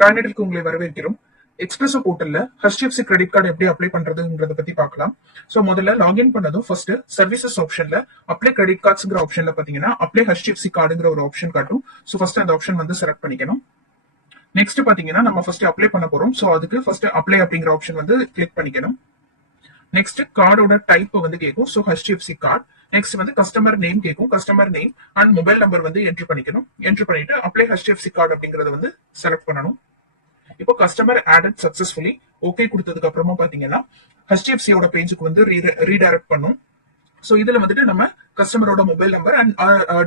ராயநேட்டிற்கு உங்களை வரவேற்கிறோம். Espresso போர்ட்டல்ல HDFC credit card எப்படி அப்ளை பண்றதுங்கிறத பத்தி பார்க்கலாம். சோ முதல்ல லாகின் பண்ணதும் ஃபர்ஸ்ட் சர்வீசஸ் ஆப்ஷன்ல அப்ளை கிரெடிட் கார்ட்ஸ்ங்கிற ஆப்ஷன்ல பாத்தீங்கன்னா அப்ளை HDFC கார்டுங்கிற ஒரு ஆப்ஷன் காட்டும். சோ ஃபர்ஸ்ட் அந்த ஆப்ஷன் வந்து செலக்ட் பண்ணிக்கணும். நெக்ஸ்ட் பாத்தீங்கன்னா நம்ம ஃபர்ஸ்ட் அப்ளை பண்ண போறோம். சோ அதுக்கு ஃபர்ஸ்ட் அப்ளை அப்படிங்கிற ஆப்ஷன் வந்து கிளிக் பண்ணிக்கணும். நெக்ஸ்ட் கார்டோட டைப் வந்து கேட்கும். So HDFC card. நெக்ஸ்ட் வந்து கஸ்டமர் நேம் கேட்கும். Customer name and mobile number வந்து என்ட்ரு பண்ணிக்கணும். என்ட்ரு பண்ணிட்டு அப்ளை HDFC கார்டு அப்படிங்கறத வந்து செலக்ட் பண்ணணும். இப்போ கஸ்டமர் ஆடட் சக்சஸ்ஃபுல்லி ஓகே கொடுத்ததுக்கு அப்புறமா பாத்தீங்கன்னா HDFC யோட பேஜுக்கு வந்து ரீடைரக்ட் பண்ணும். சோ இதுல வந்துட்டு நம்ம கஸ்டமரோட mobile number and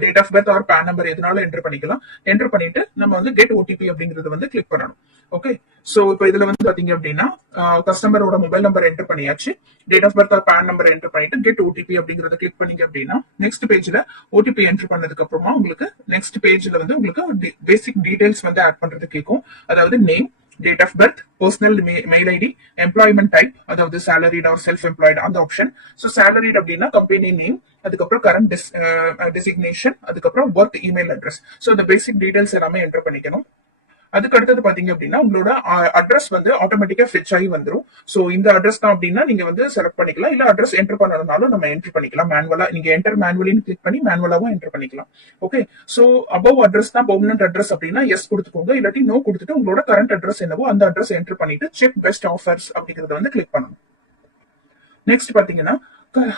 date of birth or PAN number எதுனாலும் என்டர் பண்ணிக்கலாம். என்டர் பண்ணிட்டு நம்ம வந்து கெட் OTP அப்படிங்கறது வந்து கிளிக் பண்ணணும். ஓகே, சோ இப்போ இதுல வந்து பாத்தீங்க அப்படின்னா கஸ்டமரோட மொபைல் நம்பர் என்டர் பண்ணியாச்சு. Date of birth or PAN number enter பண்ணிட்டு கெட் OTP அப்படிங்கறத கிளிக் பண்ணீங்க அப்படின்னா நெக்ஸ்ட் பேஜ்ல OTP என்டர் பண்ணதுக்கு அப்புறமா உங்களுக்கு நெக்ஸ்ட் பேஜ்ல வந்து உங்களுக்கு பேசிக் டீடைல்ஸ் வந்து ஆட் பண்றது கேட்கும். அதாவது name, date of birth, personal mail ID, employment type, அதாவது salaried ஆர் செல்ஃப் எம்ப்ளாய்டு அந்த ஆப்ஷன். ஸோ salaried அப்படின்னா கம்பெனி நேம், அதுக்கப்புறம் கரண்ட் டெசிக்னேஷன், அதுக்கப்புறம் ஒர்க் இமெயில் அட்ரஸ். ஸோ இந்த பேசிக் டீடைல்ஸ் எல்லாமே என்டர் பண்ணிக்கணும். அதுக்கு அடுத்தது பாத்தீங்க அப்படின்னா உங்களோட அட்ரஸ் வந்து ஆட்டோமேட்டிக்கா ஃபிச் ஆகி வந்துடும். சோ இந்த அட்ரஸ் தான் அப்படின்னா நீங்க வந்து செலக்ட் பண்ணிக்கலாம். இல்ல அட்ரஸ் என்டர் பண்ணணும்னாலும் நம்ம என்டர் பண்ணிக்கலாம். மேனுவலா நீங்க என்டர் மேனுவலின்னு கிளிக் பண்ணி மேனுவலாவும் என்டர் பண்ணிக்கலாம். ஓகே, சோ அபவ் அட்ரஸ் தான் பெர்மனன்ட் அட்ரஸ் அப்படின்னா எஸ் கொடுத்துக்கோங்க. இல்லாட்டி நோ கொடுத்துட்டு உங்களோட கரண்ட் அட்ரஸ் என்னவோ அந்த அட்ரஸ் என்டர் பண்ணிட்டு செக் பெஸ்ட் ஆஃபர்ஸ் அப்படிங்கறத வந்து கிளிக் பண்ணணும். நெக்ஸ்ட் பாத்தீங்கன்னா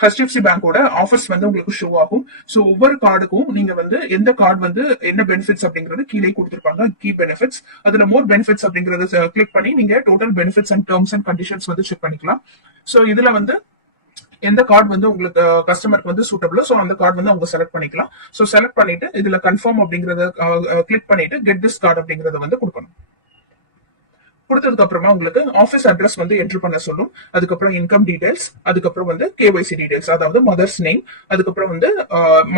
HDFC பேங்கோட ஆஃபர்ஸ் வந்து உங்களுக்கு ஷோ ஆகும். சோ ஒவ்வொரு கார்டுக்கும் நீங்க வந்து எந்த கார்டு வந்து என்ன பெனிஃபிட்ஸ் அப்படிங்கறது கீழே கொடுத்திருப்பாங்க. கீ பெனிஃபிட்ஸ், அதுல மோர் பெனிஃபிட்ஸ் அப்படிங்கறத கிளிக் பண்ணி நீங்க total benefits and terms and conditions வந்து செக் பண்ணிக்கலாம். சோ இதுல வந்து எந்த கார்டு வந்து உங்களுக்கு கஸ்டமருக்கு வந்து சூட்டபிளோ சோ அந்த கார்டு வந்து அவங்க செலக்ட் பண்ணிக்கலாம். சோ செலக்ட் பண்ணிட்டு இதுல கன்ஃபார்ம் அப்படிங்கறத கிளிக் பண்ணிட்டு கெட் திஸ் கார்டு அப்படிங்கறத வந்து கொடுக்கணும். கொடுத்ததுக்கு அப்புறமா உங்களுக்கு ஆஃபீஸ் அட்ரஸ் வந்து என்டர் பண்ண சொல்லும். அதுக்கப்புறம் இன்கம் டீடைல்ஸ், அதுக்கப்புறம் வந்து KYC டீடைல்ஸ், அதாவது மதர்ஸ் நேம், அதுக்கப்புறம் வந்து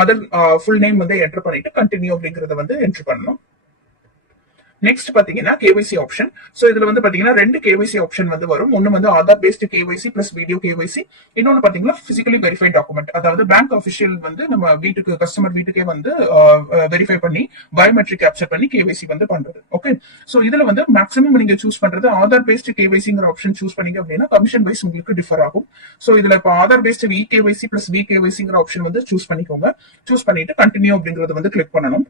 மதர் ஃபுல் நேம் வந்து என்டர் பண்ணிட்டு கண்டினியூ அப்படிங்கறத வந்து என்டர் பண்ணணும். நெக்ஸ்ட் பாத்தீங்கன்னா KYC ஆப்ஷன். சோ இதுல வந்து பாத்தீங்கன்னா ரெண்டு KYC ஆப்ஷன் வந்து வரும். ஒன்னு வந்து Aadhaar based KYC plus video KYC. இன்னொன்னு பாத்தீங்கன்னா பிசிக்கலி வெரிஃபைட் டாக்குமெண்ட், அதாவது பேங்க் ஆஃபிஷியல் வந்து நம்ம வீட்டுக்கு கஸ்டமர் வீட்டுக்கே வந்து வெரிஃபை பண்ணி பயோமெட்ரிக் கேப்சர் பண்ணி KYC வந்து பண்றது. ஓகே, சோ இதுல வந்து மேக்ஸிமம் நீங்க சூஸ் பண்றது ஆதார் பேஸ்ட் KYCங்கிற ஆப்ஷன் சூஸ் பண்ணீங்க அப்படின்னா கமிஷன் வைஸ் உங்களுக்கு டிஃபர் ஆகும். சோ இதுல இப்போ ஆதார் பேஸ்ட் VKYC பிளஸ் VKYCங்கிற ஆப்ஷன் வந்து சூஸ் பண்ணிக்கோங்க. சூஸ் பண்ணிட்டு கண்டினியூ அப்படிங்கறது வந்து கிளிக் பண்ணணும்.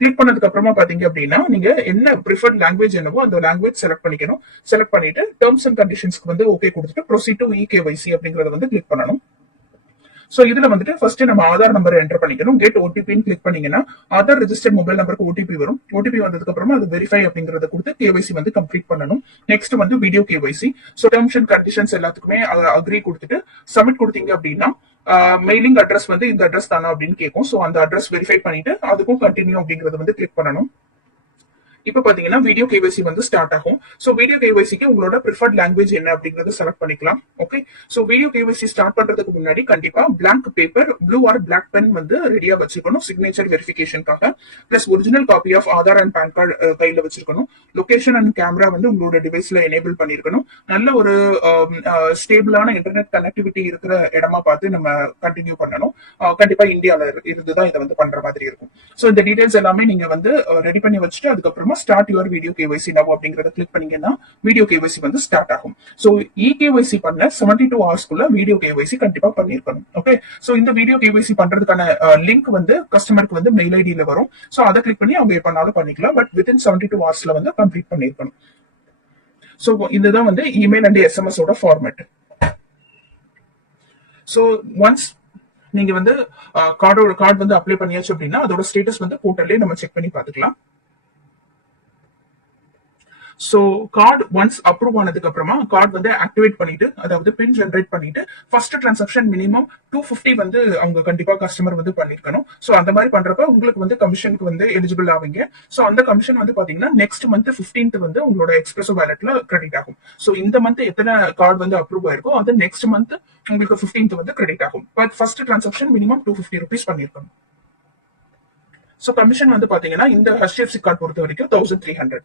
கிளிக் பண்ணதுக்கு அப்புறமா பாத்தீங்க அப்படின்னா நீங்க என்ன ப்ரிஃபர்ட் லாங்குவேஜ் என்னவோ அந்த லாங்குவேஜ் செலக்ட் பண்ணிக்கணும். செலக்ட் பண்ணிட்டு டேர்ம்ஸ் அண்ட் கண்டிஷன்ஸ்க்கு வந்து ஓகே கொடுத்துட்டு ப்ரொசீட் டு EKYC அப்படிங்கறத வந்து கிளிக் பண்ணணும். சோ இதுல வந்துட்டு ஃபர்ஸ்ட் நம்ம ஆதார் நம்பர் என்டர் பண்ணிக்கணும். கெட் OTPன்னு கிளிக் பண்ணீங்கன்னா ஆதார் ரெஜிஸ்டர்ட் மொபைல் நம்பருக்கு OTP வரும். OTP வந்ததுக்கு அப்புறமா அது வெரிஃபை அப்படிங்கறத கொடுத்து KYC வந்து கம்ப்ளீட் பண்ணணும். நெக்ஸ்ட் வந்து video KYC. So terms and conditions எல்லாத்துக்குமே அக்ரி கொடுத்துட்டு சப்மிட் கொடுத்தீங்க அப்படின்னா மெயிலிங் அட்ரஸ் வந்து இந்த அட்ரஸ் தானா அப்படின்னு கேட்கும். சோ அந்த அட்ரஸ் வெரிஃபை பண்ணிட்டு அதுக்கும் கண்டினியூ அப்படிங்கறத வந்து கிளிக் பண்ணணும். இப்ப பாத்தீங்கன்னா வீடியோ KYC வந்து ஸ்டார்ட் ஆகும். சோ வீடியோ KYCக்கு உங்களோட ப்ரிஃபர்ட் லாங்குவேஜ் என்ன அப்படிங்கறத செலக்ட் பண்ணிக்கலாம். Okay, so video KYC start பண்றதுக்கு முன்னாடி கண்டிப்பா blank paper, blue or black pen வந்து ரெடியா வச்சிருக்கணும் சிக்னேச்சர் வெரிஃபிகேஷனுக்காக. Plus original copy of Aadhaar and PAN card கையில வச்சிருக்கணும். லொகேஷன் அண்ட் கேமரா வந்து உங்களோட டிவைஸ்ல எனேபிள் பண்ணிருக்கணும். நல்ல ஒரு ஸ்டேபிளான இன்டர்நெட் கனெக்டிவிட்டி இருக்கிற இடமா பார்த்து நம்ம கண்டினியூ பண்ணணும். கண்டிப்பா இந்தியால இருந்துதான் இதை வந்து பண்ற மாதிரி இருக்கும். சோ இந்த டீடைல்ஸ் எல்லாமே நீங்க வந்து ரெடி பண்ணி வச்சுட்டு அதுக்கப்புறமா start your video KYC now அப்படிங்கறத கிளிக் பண்ணீங்கன்னா வீடியோ KYC வந்து ஸ்டார்ட் ஆகும். சோ EKYC பண்ண 72 ஹவர்ஸ்க்குள்ள வீடியோ KYC கண்டிப்பா பண்ணிருக்கணும். ஓகே, சோ இந்த வீடியோ KYC பண்றதுக்கான லிங்க் வந்து கஸ்டமருக்கு வந்து மெயில் ஐடியில வரும். சோ அதை கிளிக் பண்ணி அவங்க எப்பனாலும் பண்ணிக்கலாம். பட் வித்தின் 72 ஹவர்ஸ்ல வந்து கம்ப்ளீட் பண்ணிருக்கணும். சோ இதுதான் வந்து இமெயில் அண்ட் SMS ஓட ஃபார்மேட். சோ ஒன்ஸ் நீங்க வந்து கார்டு வந்து அப்ளை பண்ணியாச்சு அப்படின்னா அதோட ஸ்டேட்டஸ் வந்து போர்ட்டல்லே நம்ம செக் பண்ணி பாத்துக்கலாம். சோ கார்டு ஒன்ஸ் அப்ரூவ் ஆனதுக்கு அப்புறமா கார்டு வந்து ஆக்டிவேட் பண்ணிட்டு அதாவது பின் ஜெனரேட் பண்ணிட்டு ஃபர்ஸ்ட் டிரான்சாக்ஷன் மினிமம் 250 வந்து அவங்க கண்டிப்பா கஸ்டமர் வந்து பண்ணிருக்கணும். சோ அந்த மாதிரி பண்றப்ப உங்களுக்கு வந்து கமிஷனுக்கு வந்து எலிஜிபிள் ஆவீங்க. சோ அந்த கமிஷன் வந்து பாத்தீங்கன்னா நெக்ஸ்ட் மந்த் 15th வந்து உங்களோட எக்ஸ்பிரஸோ வாலெட்ல கிரெடிட் ஆகும். சோ இந்த மந்த் எத்தனை கார்டு வந்து அப்ரூவ் ஆயிருக்கோ அது நெக்ஸ்ட் மந்த் உங்களுக்கு 15th வந்து கிரெடிட் ஆகும். But first transaction minimum 250 rupees பண்ணிருக்கணும். சோ கமிஷன் வந்து பாத்தீங்கன்னா இந்த HDFC கார்டு பொறுத்த வரைக்கும் 1300.